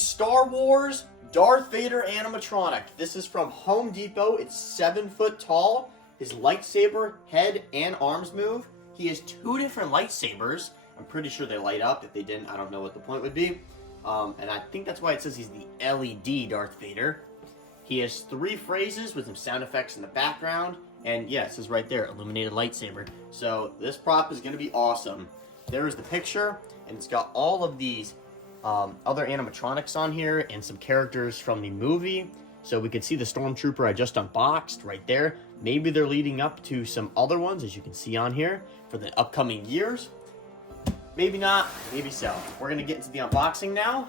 Star Wars Darth Vader Animatronic. This is from Home Depot. It's 7 foot tall. His lightsaber head and arms move. He has 2 different lightsabers. I'm pretty sure they light up. If they didn't, I don't know what the point would be. And I think that's why it says he's the LED Darth Vader. He has 3 phrases with some sound effects in the background. And yeah, it says right there, illuminated lightsaber. So this prop is going to be awesome. There is the picture, and it's got all of these other animatronics on here and some characters from the movie. So we can see the Stormtrooper I just unboxed right there. Maybe they're leading up to some other ones, as you can see on here, for the upcoming years. Maybe not, maybe so. We're going to get into the unboxing now.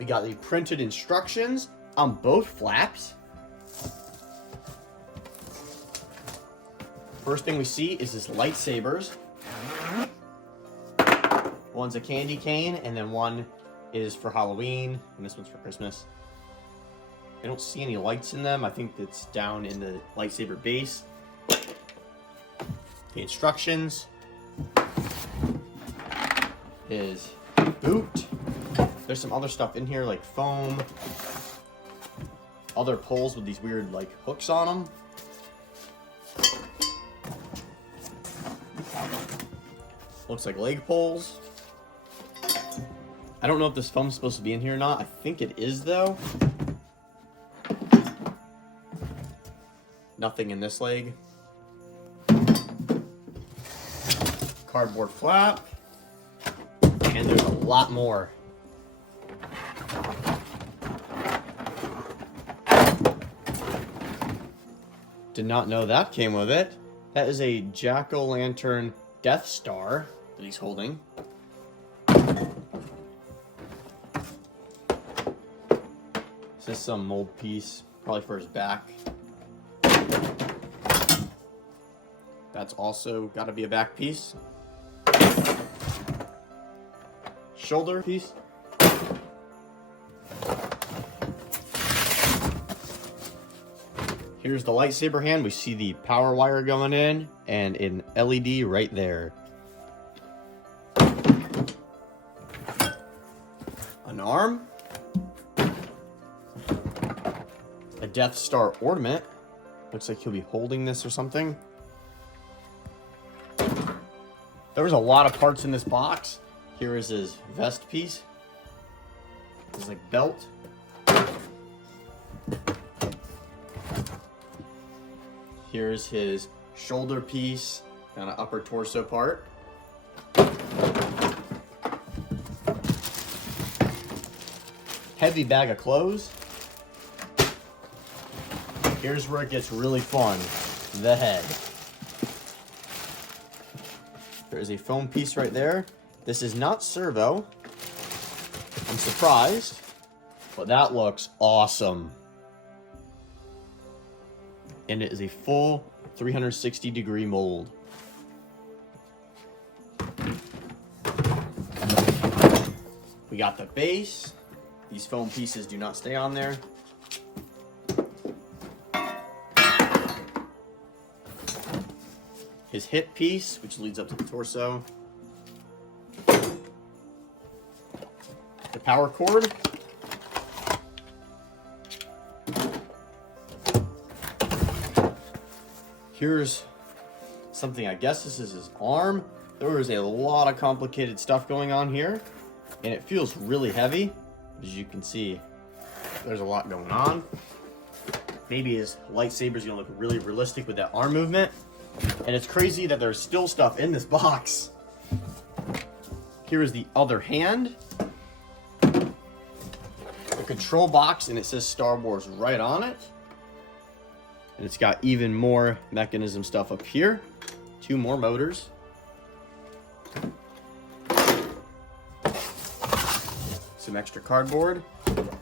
We got the printed instructions on both flaps. First thing we see is his lightsabers. One's a candy cane, and then one is for Halloween, and this one's for Christmas. I don't see any lights in them. I think it's down in the lightsaber base. The instructions. His boot. There's some other stuff in here, like foam. Other poles with these weird, like, hooks on them. Looks like leg poles. I don't know if this foam's supposed to be in here or not. I think it is, though. Nothing in this leg. Cardboard flap. And there's a lot more. Did not know that came with it. That is a jack-o'-lantern Death Star that he's holding. This is some mold piece, probably for his back. That's also got to be a back piece. Shoulder piece. Here's the lightsaber hand. We see the power wire going in and an LED right there. An arm. A Death Star ornament. Looks like he'll be holding this or something. There was a lot of parts in this box. Here is his vest piece. His like belt. Here's his shoulder piece, kind of upper torso part. Heavy bag of clothes. Here's where it gets really fun, the head. There is a foam piece right there. This is not servo. I'm surprised, but that looks awesome. And it is a full 360-degree mold. We got the base. These foam pieces do not stay on there. His hip piece, which leads up to the torso. The power cord. Here's something, I guess this is his arm. There is a lot of complicated stuff going on here, and it feels really heavy. As you can see, there's a lot going on. Maybe his lightsaber is gonna look really realistic with that arm movement. And it's crazy that there's still stuff in this box. Here is the other hand. The control box, and it says Star Wars right on it. And it's got even more mechanism stuff up here. 2 more motors. Some extra cardboard.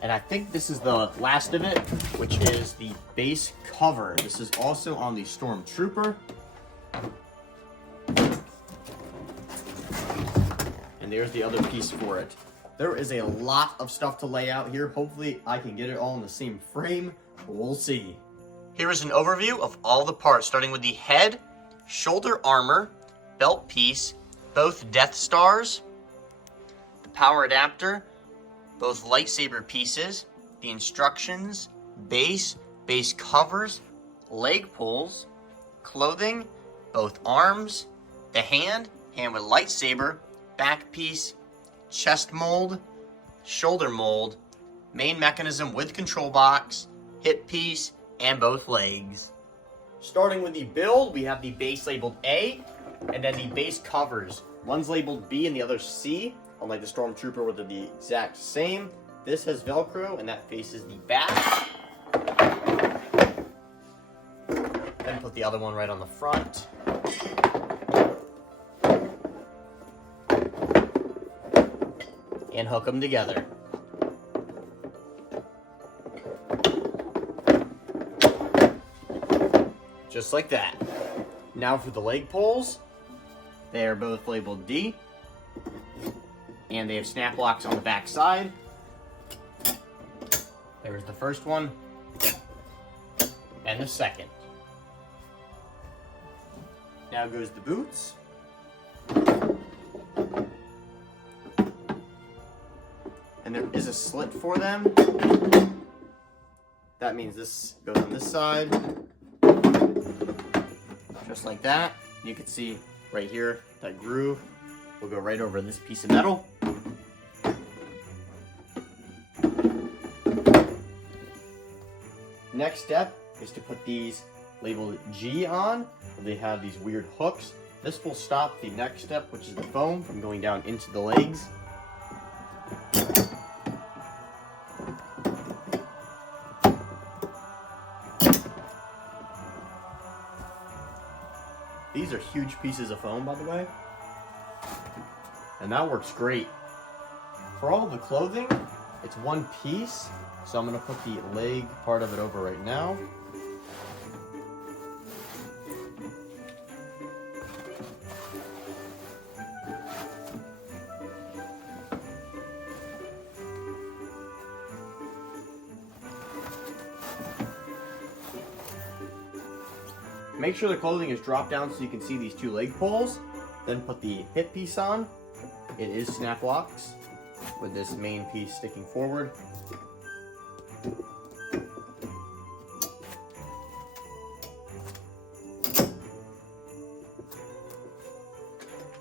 And I think this is the last of it, which is the base cover. This is also on the Stormtrooper. And there's the other piece for it. There is a lot of stuff to lay out here. Hopefully I can get it all in the same frame. We'll see. Here is an overview of all the parts, starting with the head shoulder armor, belt piece, both Death Stars, the power adapter, both lightsaber pieces, the instructions, base covers, leg pulls, clothing, both arms, the hand with lightsaber, back piece, chest mold, shoulder mold, main mechanism with control box, hip piece, and both legs. Starting with the build, we have the base labeled A, and then the base covers. One's labeled B and the other's C, unlike the Stormtrooper where they're the exact same. This has Velcro, and that faces the back. Then put the other one right on the front. And hook them together. Just like that. Now for the leg pulls. They are both labeled D. And they have snap locks on the back side. There's the first one. And the second. Now goes the boots. And there is a slit for them. That means this goes on this side. Just like that. You can see right here, that groove will go right over this piece of metal. Next step is to put these labeled G on. They have these weird hooks. This will stop the next step, which is the foam, from going down into the legs. These are huge pieces of foam, by the way. And that works great. For all the clothing, it's one piece. So I'm going to put the leg part of it over right now. Make sure the clothing is dropped down so you can see these two leg pulls. Then put the hip piece on. It is snap locks with this main piece sticking forward.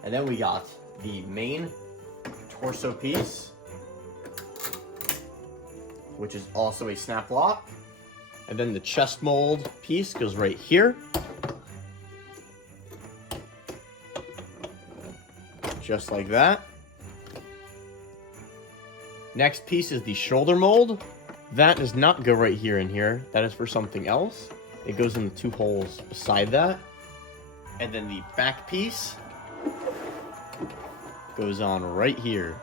And then we got the main torso piece, which is also a snap lock. And then the chest mold piece goes right here. Just like that. Next piece is the shoulder mold. That does not go right here and here. That is for something else. It goes in the two holes beside that. And then the back piece goes on right here.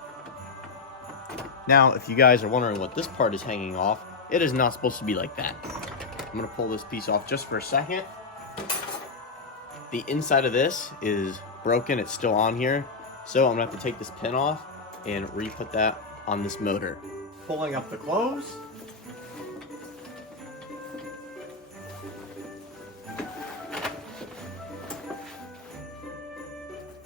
Now, if you guys are wondering what this part is hanging off, it is not supposed to be like that. I'm going to pull this piece off just for a second. The inside of this is broken. It's still on here. So I'm going to have to take this pin off and re-put that on this motor. Pulling up the clothes.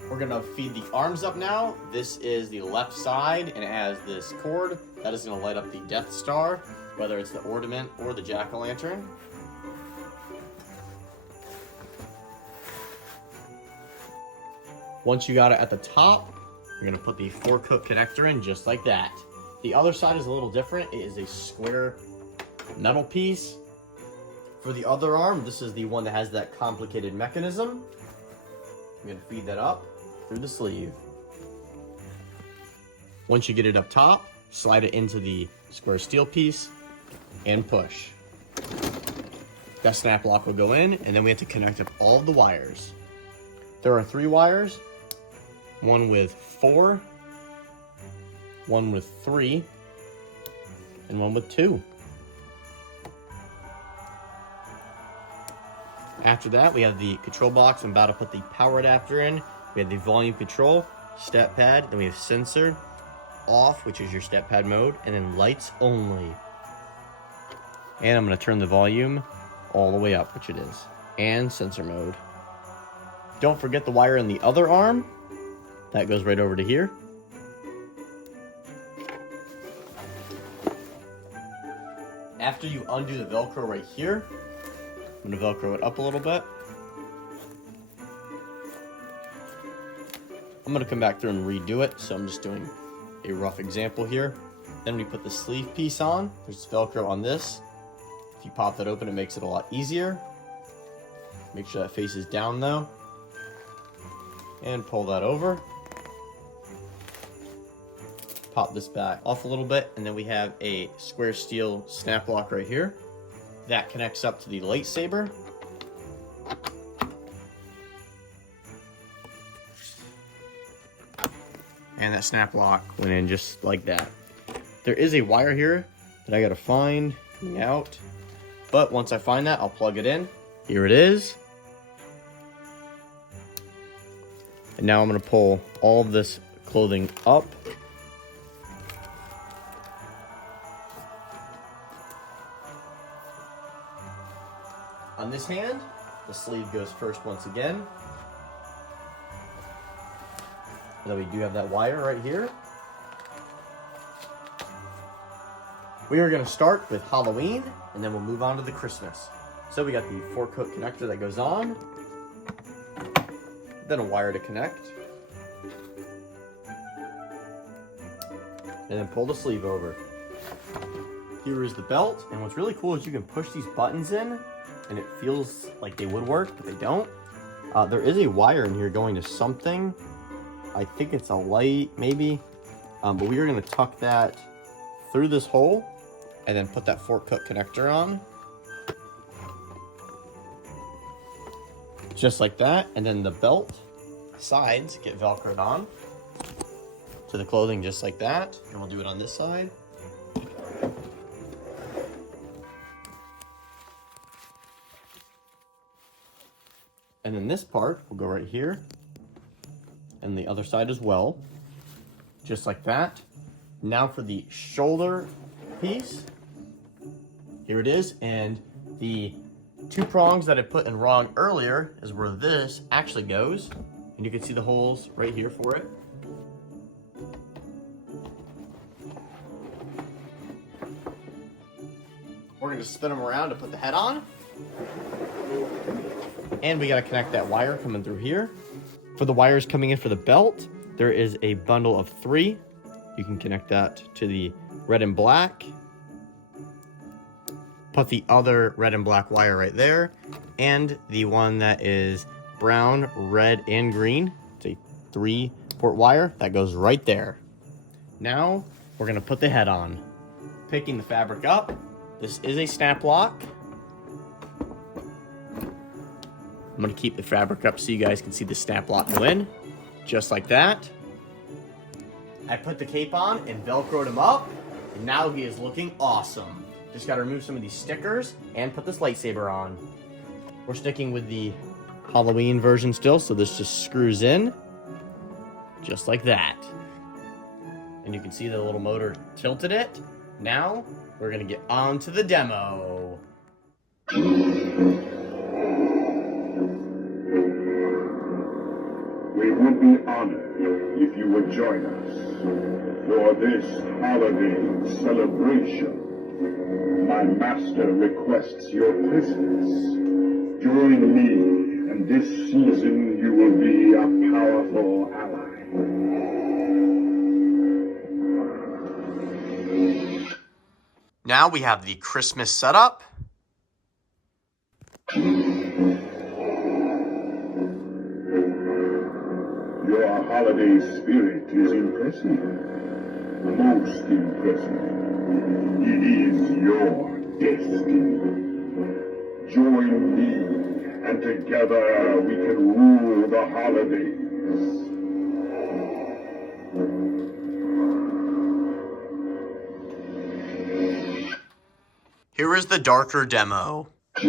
We're going to feed the arms up now. This is the left side, and it has this cord that is going to light up the Death Star, whether it's the Ornament or the Jack-o'-lantern. Once you got it at the top, you're going to put the 4-hook connector in just like that. The other side is a little different. It is a square metal piece. For the other arm, this is the one that has that complicated mechanism. I'm going to feed that up through the sleeve. Once you get it up top, slide it into the square steel piece and push. That snap lock will go in, and then we have to connect up all of the wires. There are 3 wires, one with 4, one with 3, and one with 2. After that, we have the control box. I'm about to put the power adapter in. We have the volume control, step pad, then we have sensor, off, which is your step pad mode, and then lights only. And I'm going to turn the volume all the way up, which it is, and sensor mode. Don't forget the wire in the other arm. That goes right over to here. After you undo the Velcro right here, I'm going to Velcro it up a little bit. I'm going to come back through and redo it, so I'm just doing a rough example here. Then we put the sleeve piece on. There's Velcro on this. If you pop that open, it makes it a lot easier. Make sure that faces down though. And pull that over. Pop this back off a little bit, and then we have a square steel snap lock right here. That connects up to the lightsaber. And that snap lock went in just like that. There is a wire here that I gotta find out, but once I find that, I'll plug it in. Here it is. And now I'm gonna pull all of this clothing up. On this hand, the sleeve goes first once again. And then we do have that wire right here. We are going to start with Halloween, and then we'll move on to the Christmas. So we got the 4-coat connector that goes on, then a wire to connect, and then pull the sleeve over. Here is the belt, and what's really cool is you can push these buttons in, and it feels like they would work, but they don't. There is a wire in here going to something. I think it's a light, maybe, but we are going to tuck that through this hole and then put that 4-coat connector on. Just like that, and then the belt sides get Velcroed on to the clothing just like that, and we'll do it on this side. And then this part will go right here, and the other side as well, just like that. Now for the shoulder piece, here it is, and the 2 prongs that I put in wrong earlier is where this actually goes, and you can see the holes right here for it. We're going to spin them around to put the head on. And we got to connect that wire coming through here. For the wires coming in for the belt, there is a bundle of 3. You can connect that to the red and black. Put the other red and black wire right there. And the one that is brown, red, and green. It's a 3-port wire that goes right there. Now, we're going to put the head on. Picking the fabric up. This is a snap lock. I'm going to keep the fabric up so you guys can see the snap lock go in. Just like that. I put the cape on and Velcroed him up. And now he is looking awesome. Just got to remove some of these stickers and put this lightsaber on. We're sticking with the Halloween version still, so this just screws in. Just like that. And you can see the little motor tilted it. Now, we're going to get on to the demo. We would be honored if you would join us for this holiday celebration. My master requests your presence. Join me, and this season you will be a powerful ally. Now we have the Christmas setup. Your holiday spirit is impressive. Most impressive. It is your destiny. Join me, and together we can rule the holidays. Here is the darker demo. I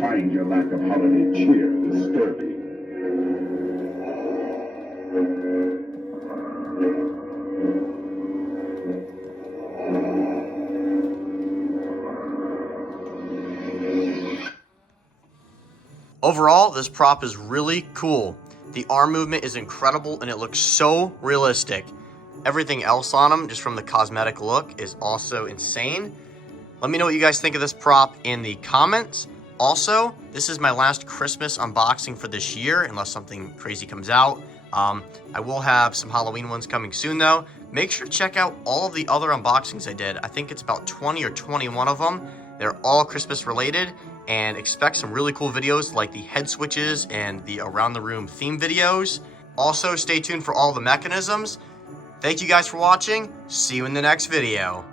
find your lack of holiday cheer disturbing. Overall, this prop is really cool. The arm movement is incredible and it looks so realistic. Everything else on him, just from the cosmetic look, is also insane. Let me know what you guys think of this prop in the comments. Also, this is my last Christmas unboxing for this year, unless something crazy comes out. I will have some Halloween ones coming soon though. Make sure to check out all of the other unboxings I did. I think it's about 20 or 21 of them. They're all Christmas related, and expect some really cool videos like the head switches and the around the room theme videos. Also, stay tuned for all the mechanisms. Thank you guys for watching. See you in the next video.